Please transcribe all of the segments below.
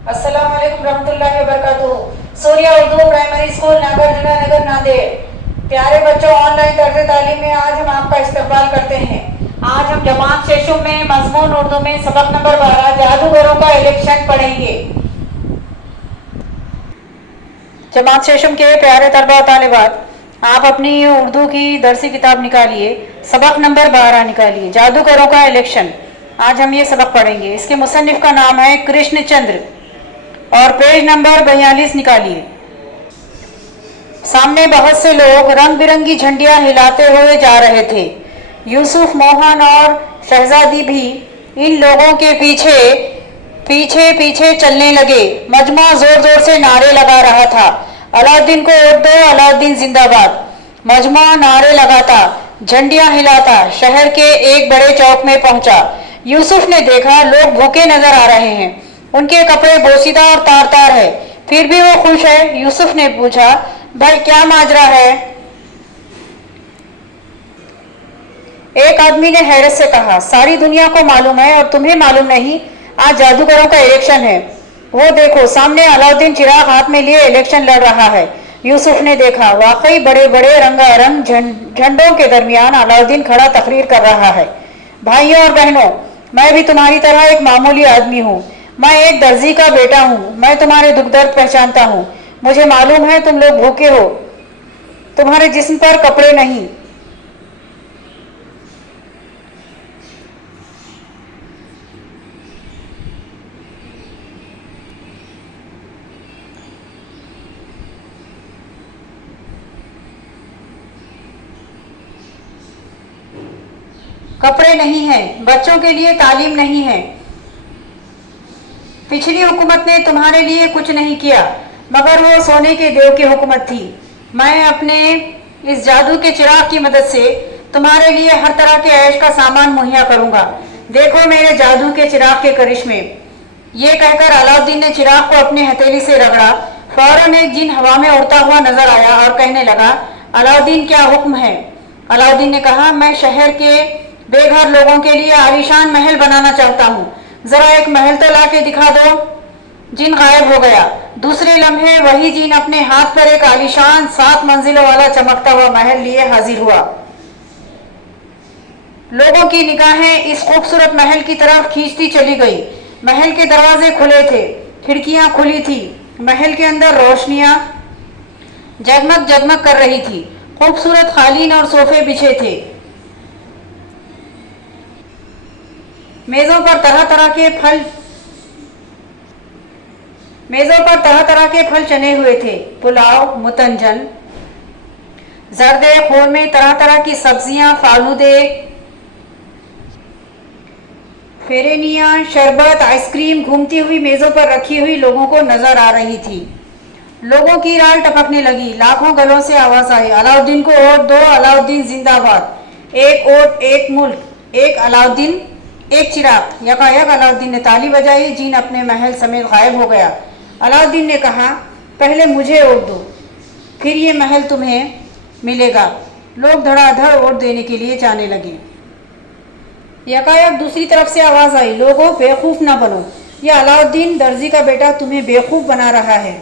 अस्सलाम वालेकुम रहमतुल्लाहि व बरकातुहू। सूर्या उर्दू प्राइमरी स्कूल नागार्जुना नगर नांदेड़। प्यारे बच्चों, ऑनलाइन तर्ज तालीम में आज हम आपका इस्तकबाल करते हैं। आज हम जमात शेशुम में मजमून उर्दू में सबक नंबर 12 जादूगरों का इलेक्शन पढ़ेंगे। जमात शेशुम के प्यारे तलबा और तालिबात, आप अपनी उर्दू की दरसी किताब निकालिए, सबक नंबर 12 निकालिए, जादूगरों का इलेक्शन। आज हम ये सबक पढ़ेंगे। इसके मुसन्निफ का नाम है कृष्णचंद्र और पेज नंबर 42 निकालिए। सामने बहुत से लोग रंग बिरंगी झंडियां हिलाते हुए जा रहे थे। यूसुफ, मोहन और शहजादी भी इन लोगों के पीछे पीछे पीछे चलने लगे। मजमा जोर जोर से नारे लगा रहा था, अलाउद्दीन को वोट दो, अलाउद्दीन जिंदाबाद। मजमा नारे लगाता, झंडियां हिलाता शहर के एक बड़े चौक में पहुंचा। यूसुफ ने देखा लोग भूखे नजर आ रहे हैं, उनके कपड़े बोसीदा और तार तार है, फिर भी वो खुश है। यूसुफ ने पूछा, भाई क्या माजरा है? एक आदमी ने हैरत से कहा, सारी दुनिया को मालूम है और तुम्हें मालूम नहीं, आज जादूगरों का इलेक्शन है। वो देखो, सामने अलाउद्दीन चिराग हाथ में लिए इलेक्शन लड़ रहा है। यूसुफ ने देखा, वाकई बड़े बड़े रंगारंग झंडों के दरमियान अलाउद्दीन खड़ा तकरीर कर रहा है। भाइयों और बहनों, मैं भी तुम्हारी तरह एक मामूली आदमी हूँ। मैं एक दर्जी का बेटा हूँ। मैं तुम्हारे दुख दर्द पहचानता हूँ। मुझे मालूम है तुम लोग भूखे हो, तुम्हारे जिस्म पर कपड़े नहीं। कपड़े नहीं हैं, बच्चों के लिए तालीम नहीं है। पिछली हुकूमत ने तुम्हारे लिए कुछ नहीं किया, मगर वो सोने के देव की हुकूमत थी। मैं अपने इस जादू के चिराग की मदद से तुम्हारे लिए हर तरह के ऐश का सामान मुहैया करूंगा। देखो मेरे जादू के चिराग के करिश्मे। ये कहकर अलाउद्दीन ने चिराग को अपनी हथेली से रगड़ा। फौरन एक जिन हवा में उड़ता हुआ नजर आया और कहने लगा, अलाउद्दीन क्या हुक्म है? अलाउद्दीन ने कहा, मैं शहर के बेघर लोगों के लिए आलीशान महल बनाना चाहता हूँ। जरा एक महल तो ला के दिखा दो। जिन गायब हो गया। दूसरे लम्हे वही जिन अपने हाथ पर एक आलीशान 7 मंजिलों वाला चमकता हुआ महल लिए हाजिर हुआ। लोगों की निगाहें इस खूबसूरत महल की तरफ खींचती चली गई। महल के दरवाजे खुले थे, खिड़कियां खुली थी। महल के अंदर रोशनियां जगमग जगमग कर रही थी। खूबसूरत कालीन और सोफे बिछे थे। मेजों पर तरह तरह के फल चने हुए थे। पुलाव, मुतंजन, जर्दे खून में तरह तरह की सब्जियां, फालूदे, फेरेनियां, शरबत, आइसक्रीम घूमती हुई मेजों पर रखी हुई लोगों को नजर आ रही थी। लोगों की राल टपकने लगी। लाखों गलों से आवाज आई, अलाउद्दीन को वोट दो, अलाउद्दीन जिंदाबाद। एक वोट, एक मुल्क, एक अलाउद्दीन, एक चिराग। यकायक अलाउद्दीन ने ताली बजाई। जिन अपने महल समेत गायब हो गया। अलाउद्दीन ने कहा, पहले मुझे वोट दो, फिर ये महल तुम्हें मिलेगा। लोग धड़ाधड़ वोट देने के लिए जाने लगे। यकायक दूसरी तरफ से आवाज आई, लोगों बेवकूफ़ ना बनो, यह अलाउद्दीन दर्जी का बेटा तुम्हें बेवकूफ़ बना रहा है।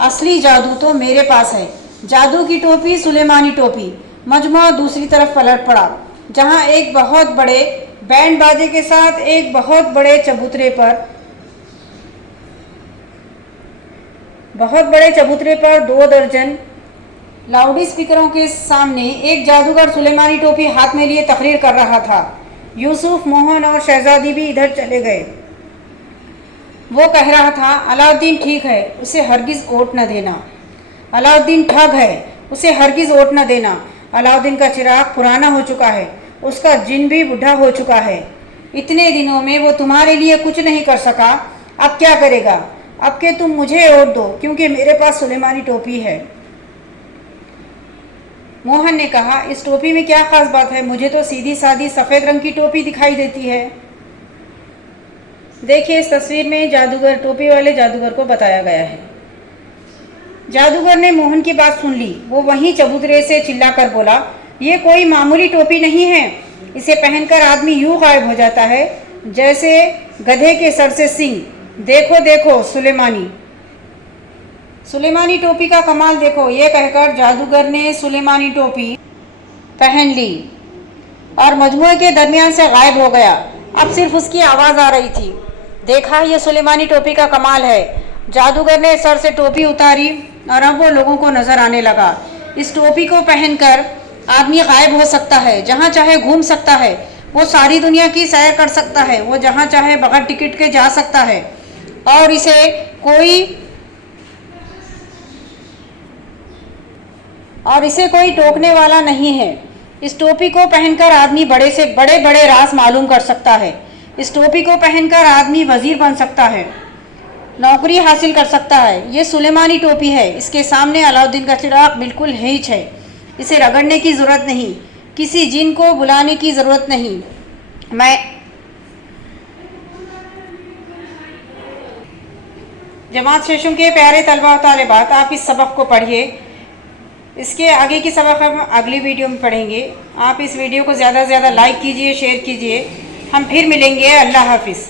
असली जादू तो मेरे पास है। जादू की टोपी, सुलेमानी टोपी। मजमा दूसरी तरफ पलट पड़ा, जहां एक बहुत बड़े बैंड बाजे के साथ एक बहुत बड़े चबूतरे पर 2 दर्जन लाउड स्पीकरों के सामने एक जादूगर सुलेमानी टोपी हाथ में लिए तकरीर कर रहा था। यूसुफ, मोहन और शहजादी भी इधर चले गए। वो कह रहा था, अलाउद्दीन ठीक है, उसे हरगिज़ वोट न देना। अलाउद्दीन ठग है, उसे हरगिज़ वोट न देना। अलाउद्दीन का चिराग पुराना हो चुका है, उसका जिन भी बूढ़ा हो चुका है। इतने दिनों में वो तुम्हारे लिए कुछ नहीं कर सका, अब क्या करेगा? अब के तुम मुझे वोट दो, क्योंकि मेरे पास सुलेमानी टोपी है। मोहन ने कहा, इस टोपी में क्या खास बात है? मुझे तो सीधी सादी सफ़ेद रंग की टोपी दिखाई देती है। देखिए, इस तस्वीर में जादूगर, टोपी वाले जादूगर को बताया गया है। जादूगर ने मोहन की बात सुन ली। वो वहीं चबूतरे से चिल्लाकर बोला, ये कोई मामूली टोपी नहीं है। इसे पहनकर आदमी यूं गायब हो जाता है जैसे गधे के सर से सिंग। देखो देखो सुलेमानी। सुलेमानी टोपी का कमाल देखो, ये कहकर जादूगर ने सुलेमानी टोपी पहन ली और मजमुए के दरमियान से गायब हो गया। अब सिर्फ उसकी आवाज़ आ रही थी। देखा, ये सुलेमानी टोपी का कमाल है। जादूगर ने सर से टोपी उतारी और अब वो लोगों को नज़र आने लगा। इस टोपी को पहनकर आदमी गायब हो सकता है, जहाँ चाहे घूम सकता है, वो सारी दुनिया की सैर कर सकता है, वो जहाँ चाहे बगैर टिकट के जा सकता है और इसे कोई टोकने वाला नहीं है। इस टोपी को पहनकर आदमी बड़े से बड़े बड़े राज मालूम कर सकता है। इस टोपी को पहनकर आदमी वजीर बन सकता है, नौकरी हासिल कर सकता है। ये सुलेमानी टोपी है, इसके सामने अलाउद्दीन का चिराग बिल्कुल हिंच है। इसे रगड़ने की ज़रूरत नहीं, किसी जिन को बुलाने की ज़रूरत नहीं। मैं जमात शेषों के प्यारे तलबा और तालिबात, आप इस सबक को पढ़िए। इसके आगे की सबक हम अगली वीडियो में पढ़ेंगे। आप इस वीडियो को ज़्यादा से ज़्यादा लाइक कीजिए, शेयर कीजिए। हम फिर मिलेंगे। अल्लाह हाफिज़।